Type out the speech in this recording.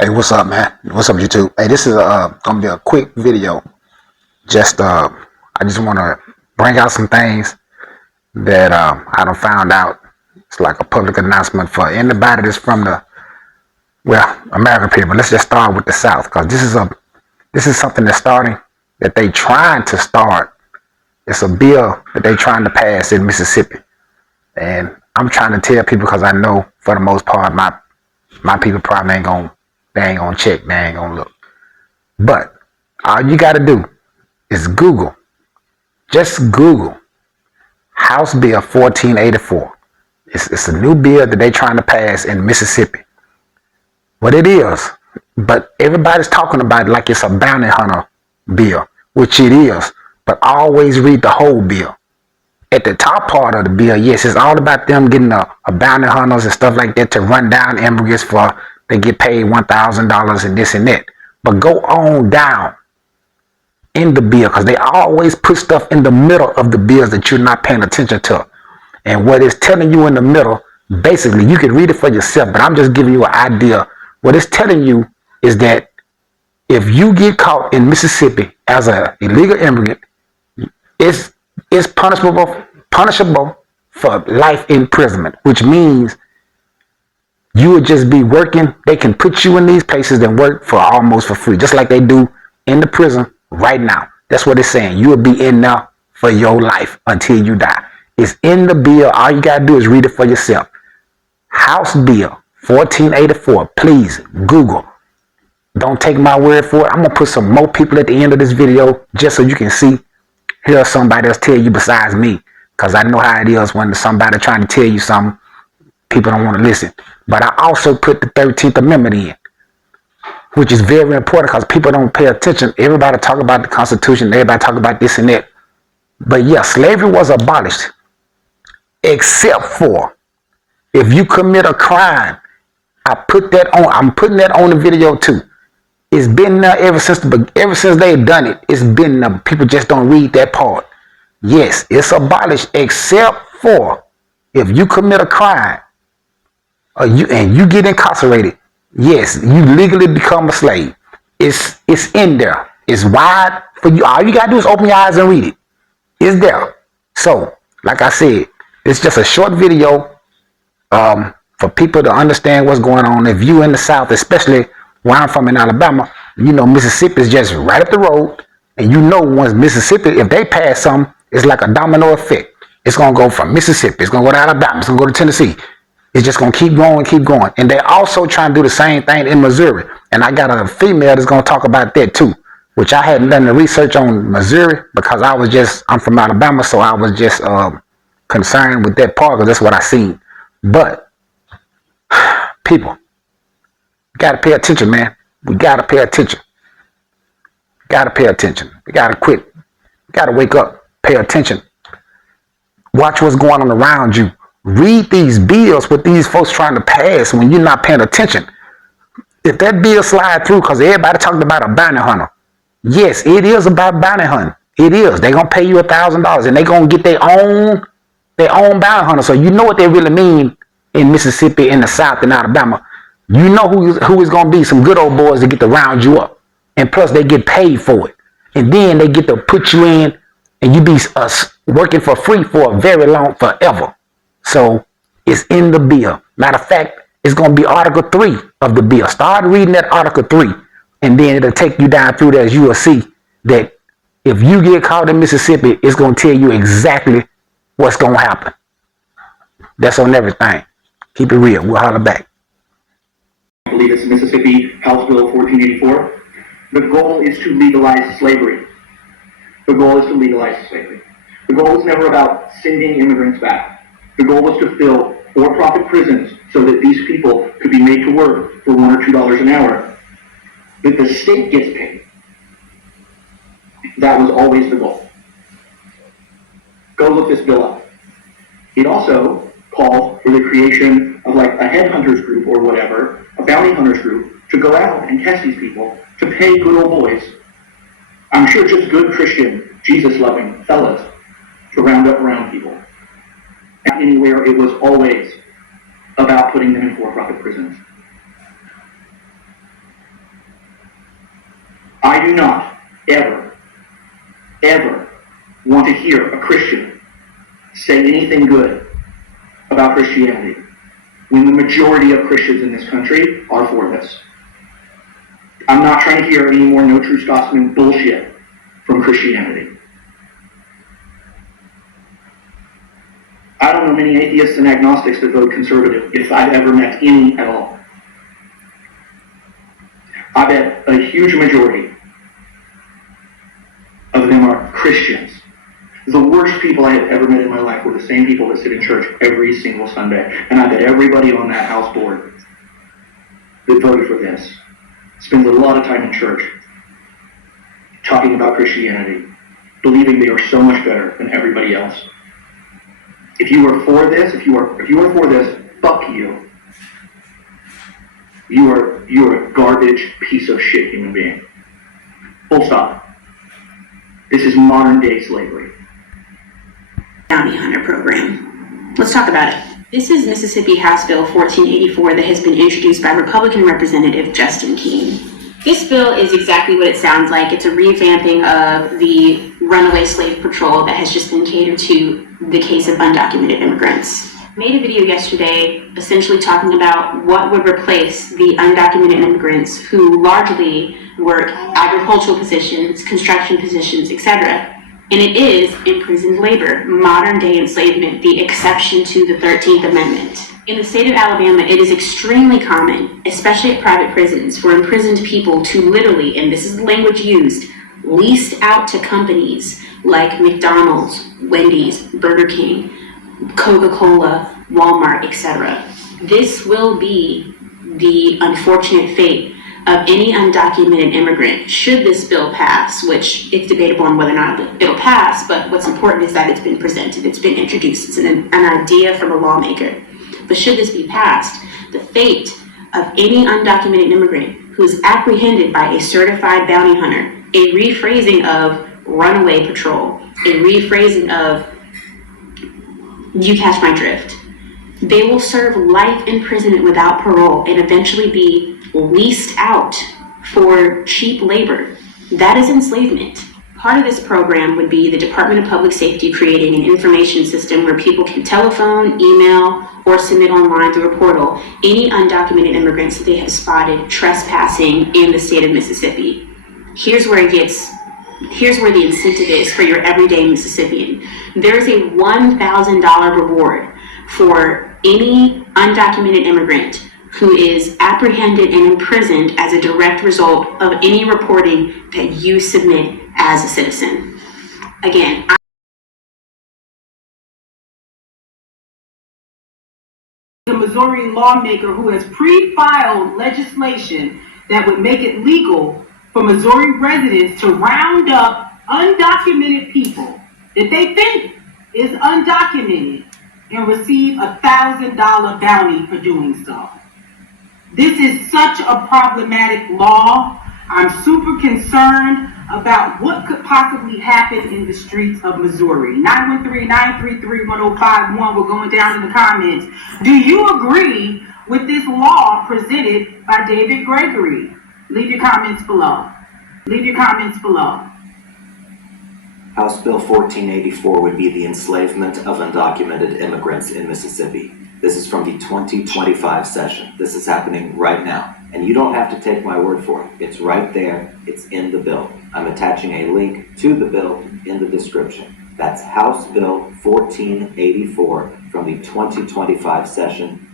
Hey, what's up, man? What's up, YouTube? Hey, this is gonna be a quick video. I just want to bring out some things that I done found out. It's like a public announcement for anybody that's from the American people. Let's just start with the South, because this is something that's starting that they trying to start. It's a bill that they trying to pass in Mississippi, and I'm trying to tell people because I know for the most part my people probably ain't gonna check, they ain't gonna look. But all you got to do is Google. Just Google House Bill 1484. It's a new bill that they trying to pass in Mississippi. What it is, but everybody's talking about it like it's a bounty hunter bill, which it is. But always read the whole bill. At the top part of the bill, yes, it's all about them getting a bounty hunters and stuff like that to run down immigrants for they get paid $1,000 and this and that. But go on down in the bill, because they always put stuff in the middle of the bills that you're not paying attention to. And what it's telling you in the middle, basically, you can read it for yourself, but I'm just giving you an idea. What it's telling you is that if you get caught in Mississippi as an illegal immigrant, it's punishable for life imprisonment, which means you would just be working. They can put you in these places and work for almost for free, just like they do in the prison right now. That's what it's saying. You will be in there for your life until you die. It's in the bill. All you got to do is read it for yourself. House Bill 1484. Please Google. Don't take my word for it. I'm going to put some more people at the end of this video just so you can see. Hear somebody else tell you besides me, because I know how it is when somebody trying to tell you something, people don't want to listen. But I also put the 13th Amendment in, which is very important because people don't pay attention. Everybody talk about the Constitution, everybody talk about this and that. But yeah, slavery was abolished, except for if you commit a crime. I'm putting that on the video too. It's been there ever since they've done it. It's been there. People just don't read that part. Yes, it's abolished except for if you commit a crime or you get incarcerated. Yes, you legally become a slave. It's in there. It's wide for you. All you gotta do is open your eyes and read it. It's there. So, like I said, it's just a short video for people to understand what's going on. If you in the South, especially where I'm from in Alabama, you know Mississippi is just right up the road. And you know once Mississippi, if they pass something, it's like a domino effect. It's going to go from Mississippi. It's going to go to Alabama. It's going to go to Tennessee. It's just going to keep going, keep going. And they're also trying to do the same thing in Missouri. And I got a female that's going to talk about that too, which I hadn't done the research on Missouri because I'm from Alabama, so I was just concerned with that part because that's what I seen. But people, got to pay attention, man. We got to pay attention. Got to pay attention. We got to quit. We got to wake up. Pay attention. Watch what's going on around you. Read these bills with these folks trying to pass when you're not paying attention. If that bill slide through, because everybody talking about a bounty hunter. Yes, it is about bounty hunting. It is. They're going to pay you $1,000 and they're going to get their own bounty hunter. So you know what they really mean in Mississippi, in the South, and Alabama. You know who is going to be some good old boys to get to round you up. And plus, they get paid for it. And then they get to put you in and you be working for free for a very long, forever. So it's in the bill. Matter of fact, it's going to be Article 3 of the bill. Start reading that Article 3. And then it'll take you down through there as you will see that if you get caught in Mississippi, it's going to tell you exactly what's going to happen. That's on everything. Keep it real. We'll holler back. I believe it's Mississippi House Bill 1484. The goal is to legalize slavery. The goal is to legalize slavery. The goal was never about sending immigrants back. The goal was to fill for-profit prisons so that these people could be made to work for $1 or $2 an hour. That the state gets paid. That was always the goal. Go look this bill up. It also called for the creation of like a headhunters group or whatever, a bounty hunters group, to go out and catch these people, to pay good old boys, I'm sure just good Christian, Jesus-loving fellas, to round up around people. And anywhere, it was always about putting them in for-profit prisons. I do not ever want to hear a Christian say anything good about Christianity when the majority of Christians in this country are for this. I'm not trying to hear any more no true Scotsman bullshit from Christianity. I don't know many atheists and agnostics that vote conservative, if I've ever met any at all. I bet a huge majority of them are Christians. The worst people I have ever met in my life were the same people that sit in church every single Sunday. And I bet everybody on that house board that voted for this spends a lot of time in church talking about Christianity, believing they are so much better than everybody else. If you are for this, if you are for this, fuck you. You are a garbage piece of shit human being. Full stop. This is modern day slavery. Bounty Hunter program. Let's talk about it. This is Mississippi House Bill 1484 that has been introduced by Republican Representative Justin Keene. This bill is exactly what it sounds like. It's a revamping of the runaway slave patrol that has just been catered to the case of undocumented immigrants. I made a video yesterday essentially talking about what would replace the undocumented immigrants who largely work agricultural positions, construction positions, etc. And it is imprisoned labor, modern day enslavement, the exception to the 13th Amendment. In the state of Alabama, it is extremely common, especially at private prisons, for imprisoned people to literally, and this is the language used, leased out to companies like McDonald's, Wendy's, Burger King, Coca-Cola, Walmart, etc. This will be the unfortunate fate of any undocumented immigrant should this bill pass, which it's debatable on whether or not it'll pass, but what's important is that it's been presented, it's been introduced, it's an idea from a lawmaker. But should this be passed, the fate of any undocumented immigrant who is apprehended by a certified bounty hunter, a rephrasing of runaway patrol, a rephrasing of you catch my drift, they will serve life imprisonment without parole and eventually be leased out for cheap labor. That is enslavement. Part of this program would be the Department of Public Safety creating an information system where people can telephone, email, or submit online through a portal any undocumented immigrants that they have spotted trespassing in the state of Mississippi. Here's where the incentive is for your everyday Mississippian. There's a $1,000 reward for any undocumented immigrant who is apprehended and imprisoned as a direct result of any reporting that you submit as a citizen. Again, the Missouri lawmaker who has pre-filed legislation that would make it legal for Missouri residents to round up undocumented people that they think is undocumented and receive a $1,000 bounty for doing so. This is such a problematic law. I'm super concerned about what could possibly happen in the streets of Missouri. 913-933-1051, we're going down in the comments. Do you agree with this law presented by David Gregory? Leave your comments below. Leave your comments below. House Bill 1484 would be the enslavement of undocumented immigrants in Mississippi. This is from the 2025 session. This is happening right now. And you don't have to take my word for it. It's right there. It's in the bill. I'm attaching a link to the bill in the description. That's House Bill 1484 from the 2025 session.